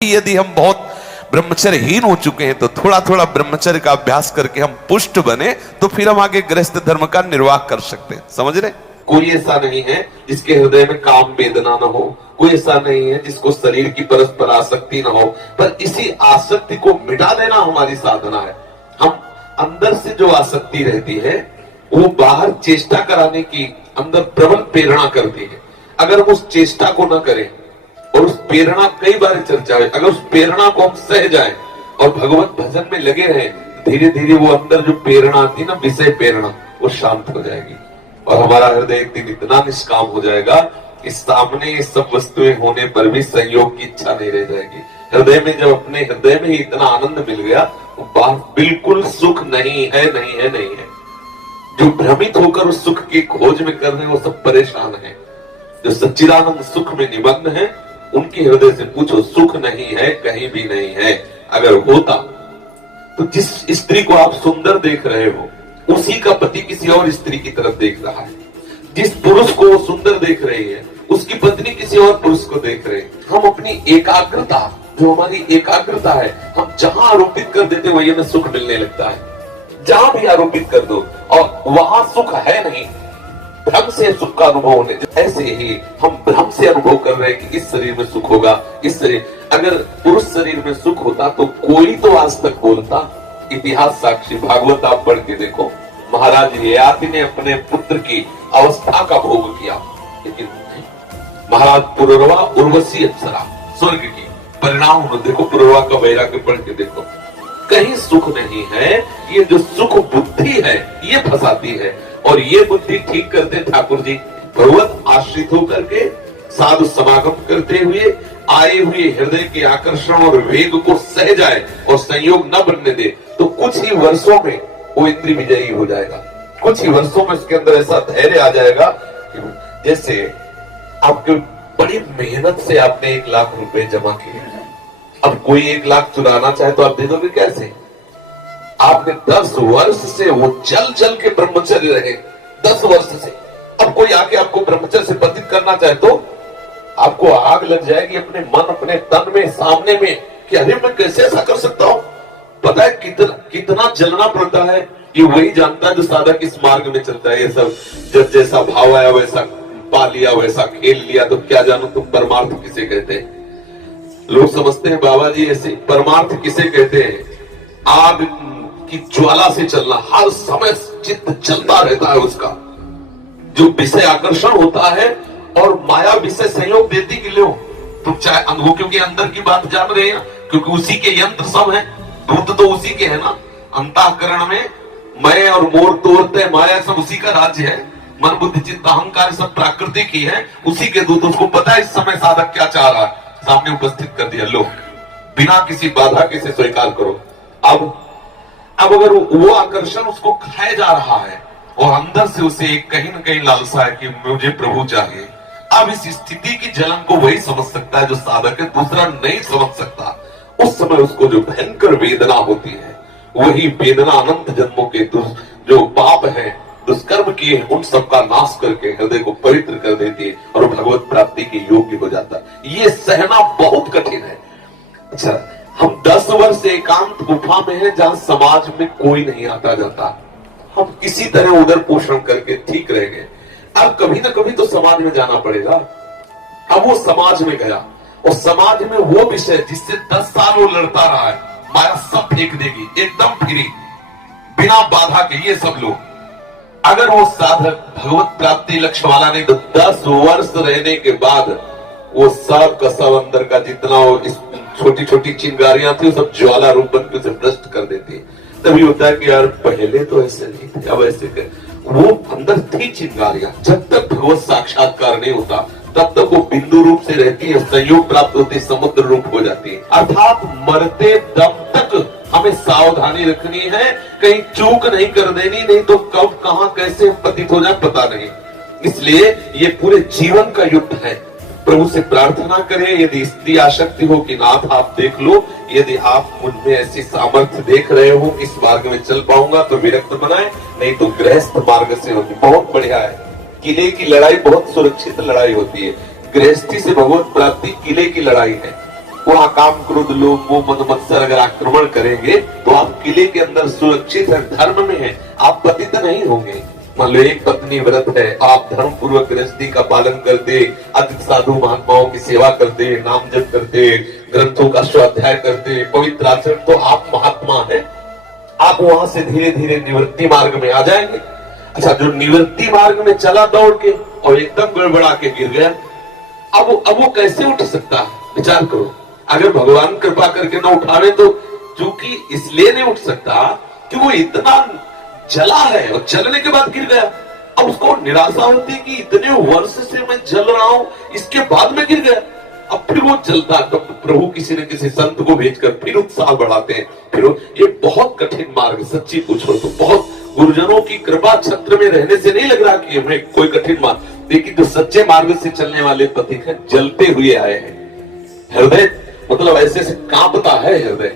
यदि हम बहुत ब्रह्मचर्यहीन हो चुके हैं तो थोड़ा थोड़ा ब्रह्मचर्य का अभ्यास करके हम पुष्ट बने तो फिर हम आगे गृहस्थ धर्म का निर्वाह कर सकते हैं। समझ रहे? कोई ऐसा नहीं है जिसके हृदय में काम वेदना न हो, कोई ऐसा नहीं है जिसको शरीर की परस्पर आसक्ति न हो, पर इसी आसक्ति को मिटा देना हमारी साधना है। हम अंदर से जो आसक्ति रहती है वो बाहर चेष्टा कराने की अंदर प्रबल प्रेरणा करती है। अगर हम उस चेष्टा को न करें और उस प्रेरणा कई बार चर्चा है, अगर उस प्रेरणा को हम सह जाए और भगवत भजन में लगे रहे, धीरे धीरे वो अंदर जो प्रेरणा आती ना, विषय प्रेरणा, वो शांत हो जाएगी और हमारा हृदय एक दिन इतना निष्काम हो जाएगा कि सामने ये सब वस्तुएं होने पर भी संयोग की इच्छा नहीं रह जाएगी। हृदय में जब अपने हृदय में ही इतना आनंद मिल गया तो बात बिल्कुल सुख नहीं है, नहीं है, नहीं है। जो भ्रमित होकर उस सुख की खोज में कर रहे हैं वो सब परेशान है। जो सच्चिदानंद सुख में निमग्न है उनके हृदय से पूछो, सुख नहीं है, कहीं भी नहीं है। अगर होता तो जिस स्त्री को आप सुंदर देख रहे हो उसी का पति किसी और स्त्री की तरफ देख रहा है। जिस पुरुष को वो सुंदर देख रही है उसकी पत्नी किसी और पुरुष को देख रहे हैं। हम अपनी एकाग्रता, जो हमारी एकाग्रता है, हम जहां आरोपित कर देते वही हमें सुख मिलने लगता है। जहां भी आरोपित कर दो और वहां सुख है नहीं, भ्रम से सुख का अनुभव होने। ऐसे ही हम भ्रम से अनुभव कर रहे हैं कि इस शरीर में सुख होगा, इस शरीर, अगर पुरुष शरीर में सुख होता तो कोई तो आज तक बोलता। इतिहास साक्षी, भागवत आप पढ़ के देखो, महाराज ययाति ने अपने पुत्र की अवस्था का भोग किया, लेकिन महाराज पुरुरवा उर्वशी अप्सरा स्वर्ग की परिणाम देखो, पुरुरवा का वैराग्य पढ़ के देखो, कहीं सुख नहीं है। ये जो सुख बुद्धि है ये फंसाती है और ये बुद्धि ठीक करते ठाकुर जी भगवत आश्रित होकर के साधु समागम करते हुए आए हुए हृदय के आकर्षण और वेग को सह जाए और संयोग न बनने दे तो कुछ ही वर्षों में वो इंद्रिय विजयी हो जाएगा। कुछ ही वर्षों में उसके अंदर ऐसा धैर्य आ जाएगा कि जैसे आपके बड़ी मेहनत से आपने 1 लाख रुपए जमा किए, अब कोई 1 लाख चुराना चाहे तो आप दे दोगे कैसे? आपने 10 वर्ष से वो चल चल के ब्रह्मचर्य रहे, 10 वर्ष से, अब कोई आके आपको ब्रह्मचर्य से बंधित करना चाहे तो आपको आग लग जाएगी अपने मन, अपने तन में, सामने में कि अरे मैं कैसे ऐसा कर सकता हूं। पता है कितना जलना पड़ता है, ये वही जानता है जो साधक इस मार्ग में चलता है। ये सब जब जैसा भाव आया वैसा पा लिया, वैसा खेल लिया, तो क्या जानो तुम परमार्थ किसे कहते हैं। लोग समझते हैं बाबा जी ऐसे, परमार्थ किसे कहते हैं? आग की ज्वाला से चलना, हर समय चित्त चलता रहता है उसका, जो विषय आकर्षण होता है और माया विषय संयोग देती कि लो तुम चाहे अनुभव, क्योंकि अंदर की बात जान रहे हैं, क्योंकि उसी के यंत्र सब है, दूत तो उसी के है ना। अंतःकरण में मैं और मोर तोड़ते माया सब उसी का राज्य है। मन बुद्धि चित्त अहंकार सब प्राकृतिक ही है, उसी के दूत। उसको पता है इस समय साधक क्या चाह रहा है, सामने उपस्थित कर दिया, लो बिना किसी बाधा के से स्वीकार करो। अब अगर वो आकर्षण उसको खाए जा रहा है और अंदर से उसे कहीं ना कहीं लालसा है कि मुझे प्रभु चाहिए, अब इस स्थिति की जलन को वही समझ सकता है जो साधक है, दूसरा नहीं समझ सकता। उस समय उसको जो भयंकर वेदना होती है वही वेदना अनंत जन्मों के जो पाप है, दुष्कर्म किए, उन सबका नाश करके हृदय को पवित्र कर देती है और भगवत प्राप्ति के योग्य हो जाता है। ये सहना बहुत कठिन है। अच्छा, हम 10 वर्ष एकांत गुफा में हैं जहां समाज में कोई नहीं आता जाता, हम किसी तरह उधर पोषण करके ठीक रह गए। अब कभी ना कभी तो समाज में जाना पड़ेगा। अब वो समाज में गया और समाज में वो विषय जिससे 10 साल वो लड़ता रहा है, माया सब फेंक देगी, एकदम फ्री, बिना बाधा के। ये सब लोग, अगर वो साधक भगवत प्राप्ति लक्ष्य वाला नहीं तो 10 वर्ष रहने के बाद वो सब का सब अंदर का जितना वो छोटी छोटी चिंगारियां थी वो सब ज्वाला रूप बन के उसे भ्रष्ट कर देती। तभी होता है कि यार पहले तो ऐसे नहीं थे, अब ऐसे कर। वो अंदर थी चिंगारियां, जब तक भगवत साक्षात्कार नहीं होता तब तक वो बिंदु रूप से रहती है, संयोग प्राप्त होती, समुद्र रूप हो जाती है। अर्थात मरते दम तक हमें सावधानी रखनी है, कहीं चूक नहीं कर देनी, नहीं तो कब कहां कैसे पतित हो जाए पता नहीं। इसलिए ये पूरे जीवन का युद्ध है। प्रभु से प्रार्थना करें, यदि स्त्री आसक्ति हो कि नाथ आप देख लो, यदि आप मुझ में ऐसी सामर्थ्य देख रहे हो इस मार्ग में चल पाऊंगा तो विरक्त बनाए, नहीं तो गृहस्थ मार्ग से होती। बहुत बढ़िया है, किले की लड़ाई बहुत सुरक्षित लड़ाई होती है। गृहस्थी से भगवत प्राप्ति किले की लड़ाई है, वहां काम क्रोध लोभ मोह मद मत्सर अगर आक्रमण करेंगे तो आप किले के अंदर सुरक्षित है, धर्म में है, आप पतित नहीं होंगे। मान लो एक पत्नी व्रत है, आप धर्म पूर्वक गृहस्थी का पालन करते, अधिक साधु महात्माओं की सेवा करते, नाम जप करते, ग्रंथों का स्वाध्याय करते, पवित्र आचरण, तो आप महात्मा है। आप वहां से धीरे धीरे निवृत्ति मार्ग में आ जाएंगे। अच्छा, जो निवृत्ति मार्ग में चला दौड़ के और एकदम गड़बड़ा के गिर गया, अब वो कैसे उठ सकता है? विचार करो। अगर भगवान कृपा करके न उठावे तो, चूंकि इसलिए नहीं उठ सकता कि वो इतना जला है और जलने के बाद गिर गया। अब उसको निराशा होती है कि इतने वर्ष से मैं जल रहा हूं, इसके बाद में गिर गया। अब फिर वो जलता, तो प्रभु किसी न किसी संत को भेजकर फिर उत्साह बढ़ाते हैं। फिर ये बहुत कठिन मार्ग, सच्ची पूछो तो बहुत गुरुजनों की कृपा छत्र में रहने से नहीं लग रहा कि हमें कोई कठिन मार्ग, लेकिन जो सच्चे मार्ग से चलने वाले पथिक हैं, जलते हुए आए हैं। हृदय मतलब ऐसे से कांपता है हृदय।